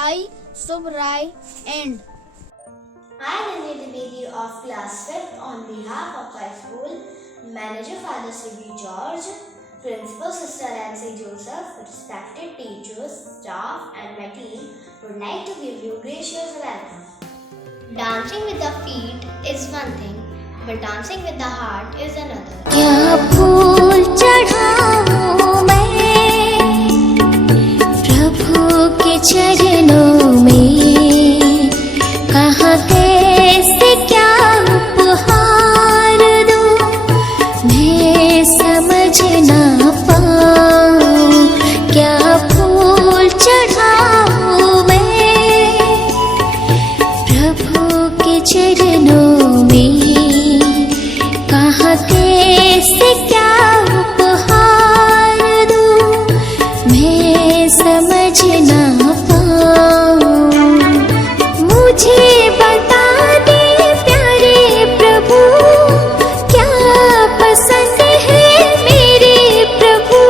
I, Subh Rai, and I, Ranjit Dwivedi of class 5th on behalf of our school, Manager Father C.B. George, Principal Sister Nancy Joseph, respected teachers, staff and my team would like to give you gracious welcome. Dancing with the feet is one thing, but dancing with the heart is another. क्या फूल चढ़ाऊं मैं प्रभु के चरणों में, कहाँ कैसे क्या उपहार दूं, मैं समझ ना पाऊं। क्या फूल चढ़ाऊं मैं प्रभु के चरणों में, कहाँ कैसे क्या उपहार दूं, मैं समझ ना पाऊं। मुझे बता दे प्यारे प्रभु, क्या पसंद है मेरे प्रभु,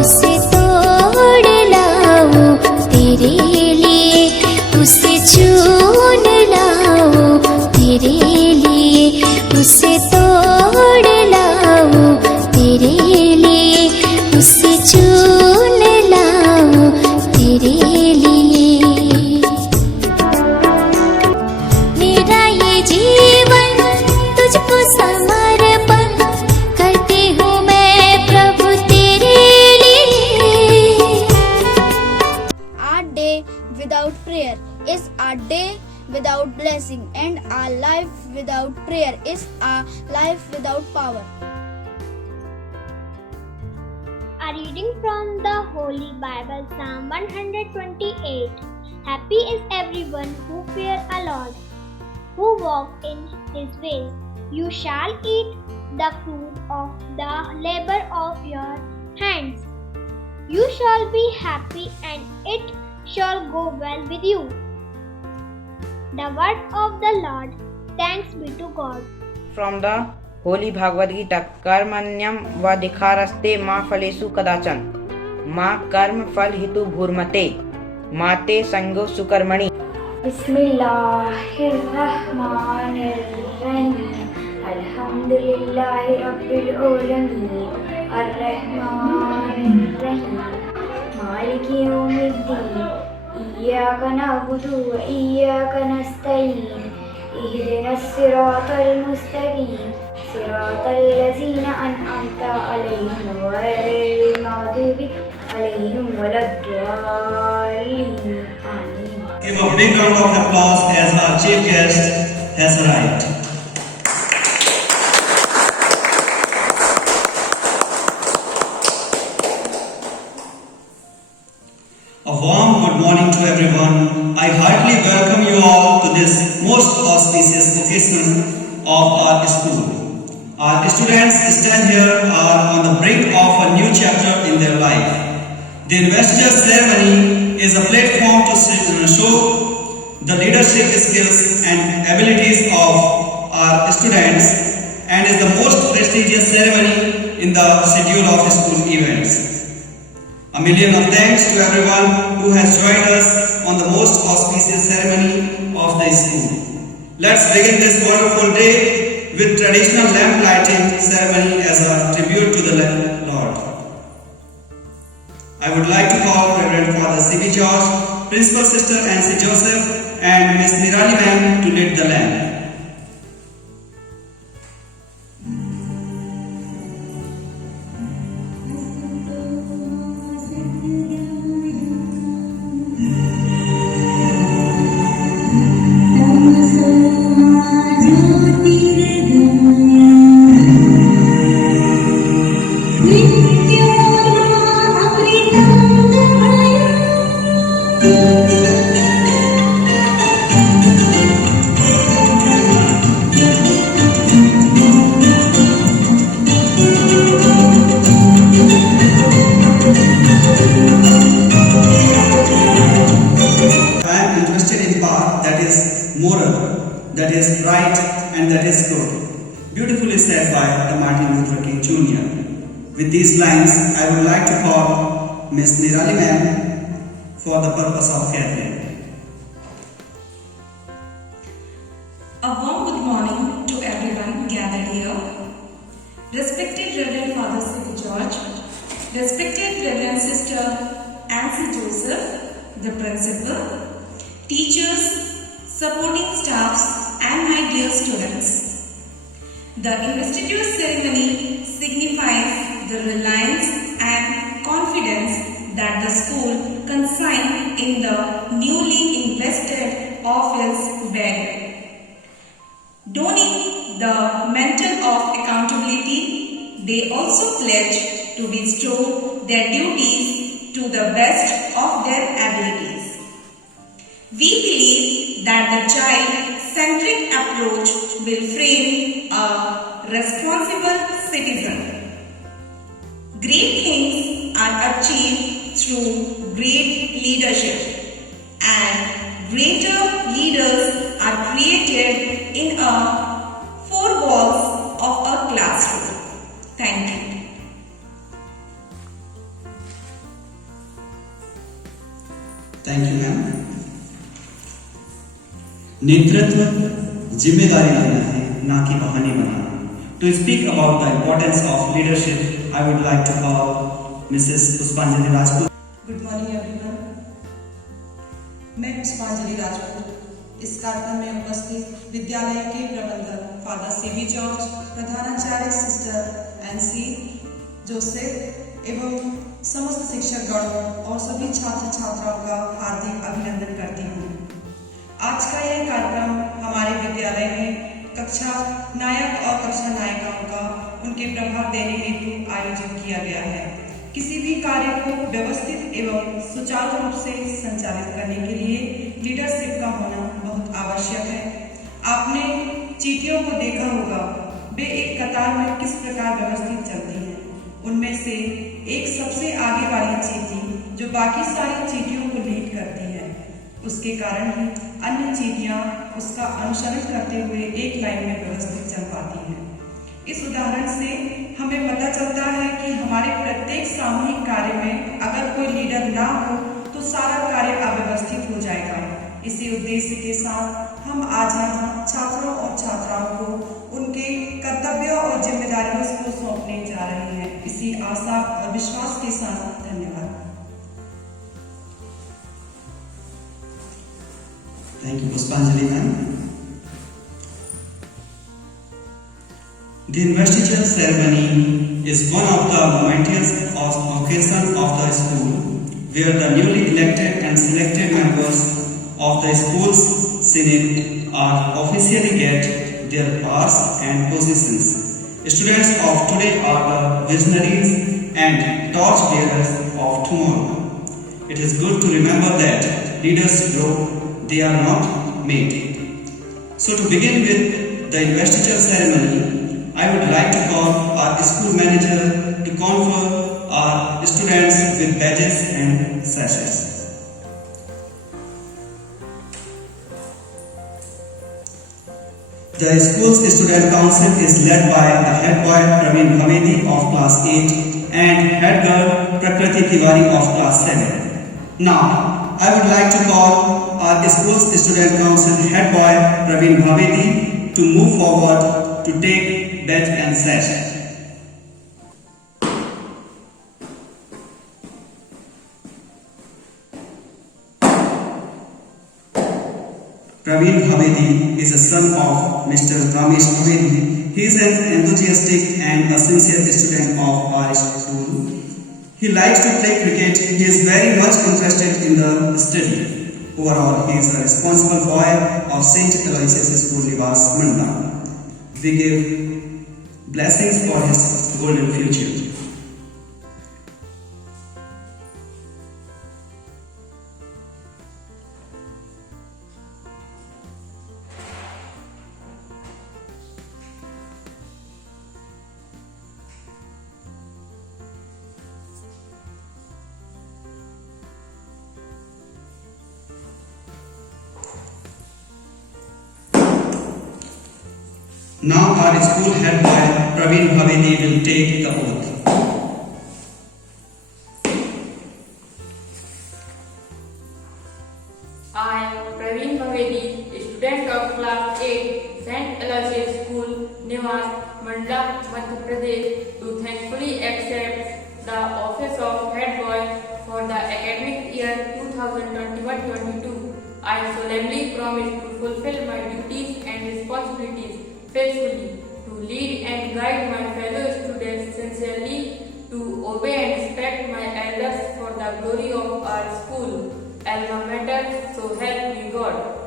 उसे तोड़ लाऊं तेरे लिए, उसे चुन लाऊं तेरे लिए, उसे तोड़ लाऊं तेरे लिए, उसे चुन लाऊं तेरे लिए। मेरा ये जीवन तुझको समर्पण करती हूँ मैं प्रभु तेरे लिए। our day without prayer is our day without blessing, and our life without prayer is our life without power. A reading from the Holy Bible, Psalm 128. Happy is everyone who fear a Lord, who walk in His ways. You shall eat the fruit of the labor of your hands. You shall be happy, and it shall go well with you. The word of the Lord. Thanks be to God. From the Holy Bhagavad Gita, कर्मण्यम वधिकारस्ते मा फलेषु कदाचन, मा कर्म फल हितु भूर्मते, माते संगो सुकर्मणि। बिस्मिल्लाहिर्रहमानिर्रहीम, अल्हम्दुलिल्लाहि रब्बिल आलमीन, अर्रहमानिर्रहीम, मालिकि यौमिद्दीन, इय्याका नअबुदु व इय्याका नस्तईन, इहदिनस सिरातल मुस्तकीम, सिरातल लज़ीना अनअमता अलैहिम गैरिल मग़दूबि अलैहिम वलद्दाल्लीन। आमीन। Give a big round of applause as our chief guest has arrived. A warm good morning to everyone. I heartily welcome you all to this most auspicious occasion of our school. Our students stand here are on the brink of a new chapter in their life. The investiture ceremony is a platform to show the leadership skills and abilities of our students and is the most prestigious ceremony in the schedule of school events. A million of thanks to everyone who has joined us on the most auspicious ceremony of the school. Let's begin this wonderful day with traditional lamp lighting ceremony as a tribute to the Lord. I would like to call Reverend Father C.B. George, Principal Sister Nancy Joseph and Miss Nirali Ma'am to lit the lamp. That is bright and that is good. Beautifully said by the Martin Luther King Jr. With these lines, I would like to call Miss Nirali Ma'am for the purpose of gathering. A warm good morning to everyone gathered here. Respected Reverend Father C.V. George, respected Reverend Sister Nancy Joseph, the principal, teachers, supporting staffs, and my dear students. The investiture ceremony signifies the reliance and confidence that the school consign in the newly invested office bed. Donning the mantle of accountability, they also pledge to bestow their duties to the best of their abilities. We believe that the child-centric approach will frame a responsible citizen. Great things are achieved through great leadership, and greater leaders are created in four walls of a classroom. Thank you. Thank you, ma'am. नेतृत्व जिम्मेदारी लेना है, ना कि बहाने बनाना. To speak about the importance of leadership, I would like to call Mrs. Puspanjali Rajput. Good morning everyone. मैं पुष्पांजलि राजपूत इस कार्यक्रम में उपस्थित विद्यालय के प्रबंधक फादर C.V. जॉर्ज, प्रधानाचार्य सिस्टर एनसी जोसेफ एवं समस्त शिक्षकगणों और सभी छात्र छात्राओं का हार्दिक अभिनंदन करती हूँ. आज का यह कार्यक्रम हमारे विद्यालय में कक्षा नायक और कक्षा नायिकाओं का उनके प्रभाव देने हेतु आयोजित किया गया है. किसी भी कार्य को व्यवस्थित एवं सुचारू रूप से संचालित करने के लिए लीडरशिप का होना बहुत आवश्यक है. आपने चींटियों को देखा होगा, वे एक कतार में किस प्रकार व्यवस्थित चलती हैं. उनमें से एक सबसे आगे वाली चींटी जो बाकी सारी चींटियों को लीड करती है, उसके कारण ही अन्य चींटियां उसका अनुसरण करते हुए एक लाइन में व्यवस्थित चल पाती हैं. इस उदाहरण से हमें पता चलता है कि हमारे प्रत्येक सामूहिक कार्य में अगर कोई लीडर ना हो तो सारा कार्य अव्यवस्थित हो जाएगा. इसी उद्देश्य के साथ हम आज यहाँ छात्रों और छात्राओं को उनके कर्तव्यों और जिम्मेदारियों को सौंपने जा रहे हैं. इसी आशा और विश्वास के साथ धन्यवाद. Thank you, Puspanjali ma'am. The investiture ceremony is one of the momentous occasions of the school, where the newly elected and selected members of the school's senate are officially get their powers and positions. Students of today are the visionaries and torch bearers of tomorrow. It is good to remember that leaders grow, they are not made. So to begin with the investiture ceremony, I would like to call our school manager to confer our students with badges and sashes. The school's student council is led by the head boy Praveen Bhavedi of class 8 and head girl Prakriti Tiwari of class 7. Now, I would like to call our school's student council head boy Praveen Bhavedi to move forward to take badge and sash. Praveen Bhavedi is a son of Mr. Ramesh Bhavedi. He is an enthusiastic and a sincere student of our school. He likes to play cricket. He is very much interested in the study. Overall, he is a responsible boy of St. Aloysius School, Nivas, Manda. We give blessings for his golden future. Now our school head boy Praveen Bhavedi will take the oath. Trivedi, student of class 8, St. Aloysius School, Nivas, Mandla, Madhya Pradesh, do thankfully accept the office of head boy for the academic year 2021-22. I solemnly promise to fulfill my duties and responsibilities faithfully, to lead and guide my fellow students sincerely, to obey and respect my elders for the glory of our school, alma mater, so help me God.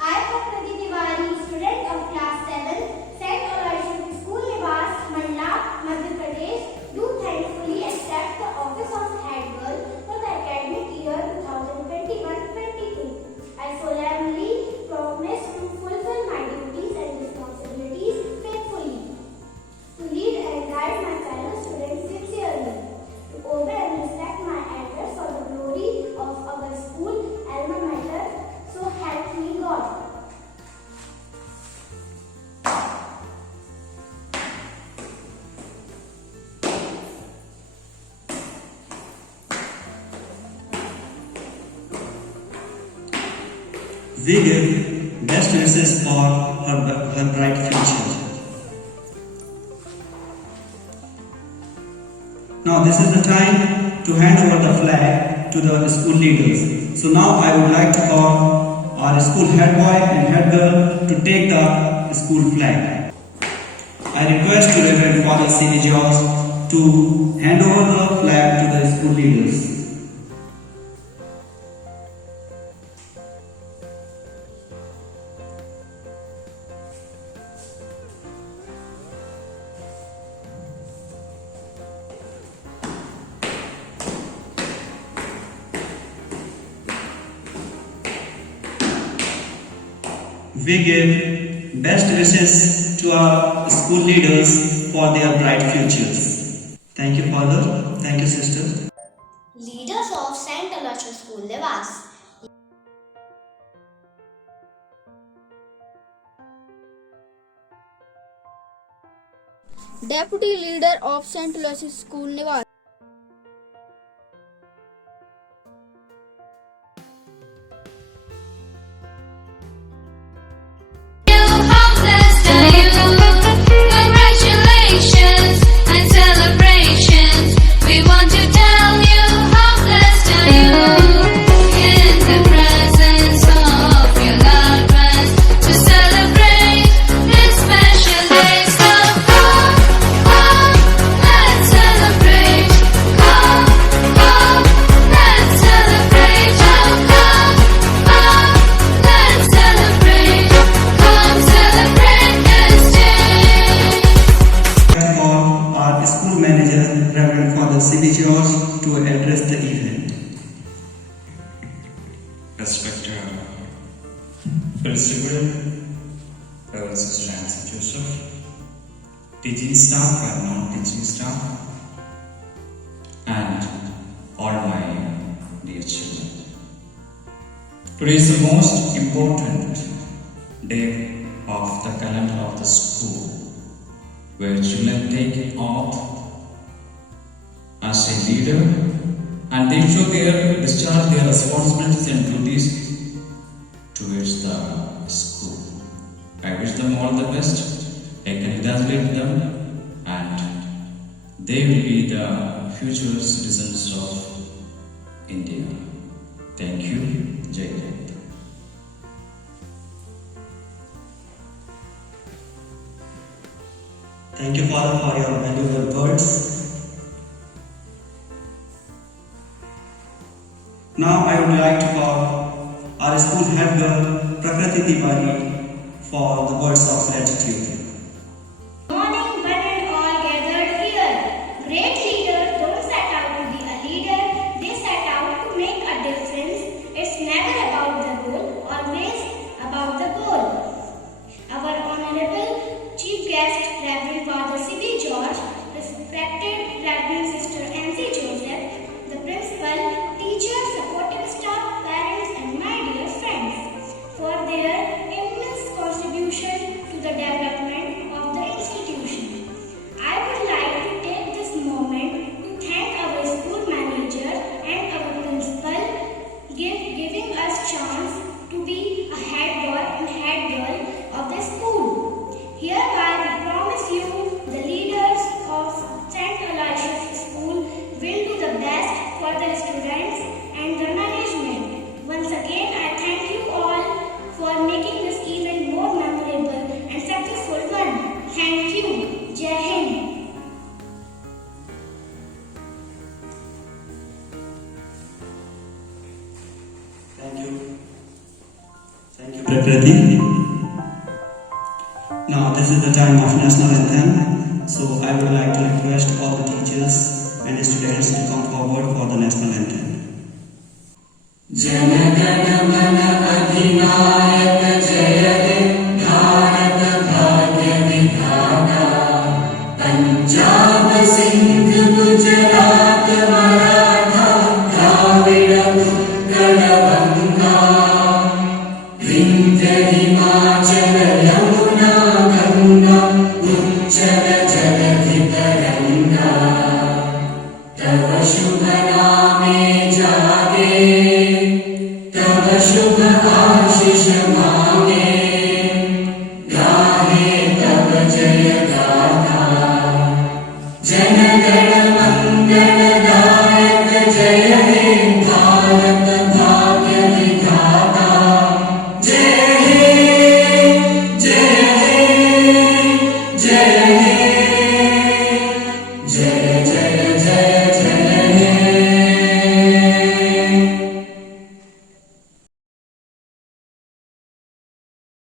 I, Prakriti Tiwari, student of class 7, St. Aloysius School, Nivas, Mandla, Madhya Pradesh, do thankfully accept the office of head girl for the academic year 2021-22. I solemnly promise to fulfill my duties and responsibilities faithfully, to lead and guide my fellow students sincerely, to obey and respect my elders for the glory of our school, alma mater, so help me God. We give best wishes for her bright future. Now this is the time to hand over the flag to the school leaders. So now I would like to call our school head boy and head girl to take the school flag. I request to Reverend Father C.V. George to hand over the flag to the school leaders. We give best wishes to our school leaders for their bright futures. Thank you, Father. Thank you, Sister. Leaders of St. Aloysius School, Nivas. Deputy Leader of St. Aloysius School, Nivas. Congratulations and celebrations. We want to tell you how blessed are you in the presence of your loved ones to celebrate this special day. So come, let's celebrate. Come, let's celebrate. Let's celebrate. Come celebrate this day. For our school manager, Reverend Father C.B. George, to address the event. Respected Principal, Reverend Sister Nancy Joseph, teaching staff and non-teaching staff, and all my dear children. Today is the most important day of the calendar of the school, where children take oath as a leader and they show discharge their responsibilities and duties towards the school. I wish them all the best. I congratulate them, and they will be the future citizens of India. Thank you. Jai Hind. Thank you, Father, for your valuable words. Now I would like to call our school head girl, Prakriti Tiwari, for the words of gratitude. Morning, one and all gathered here. Great leaders don't set out to be a leader, they set out to make a difference. It's never about the goal, always about the goal. Our Honorable Chief Guest, Reverend Father C.V. George, respected Reverend Sister Nancy Joseph, the principal, teachers, supportive staff, parents, and my dear friends, for their immense contribution to the development Prakriti. Now this is the time of national anthem. So I would like to request all the teachers and students to come forward for the national anthem. शुभ आशीष मांगे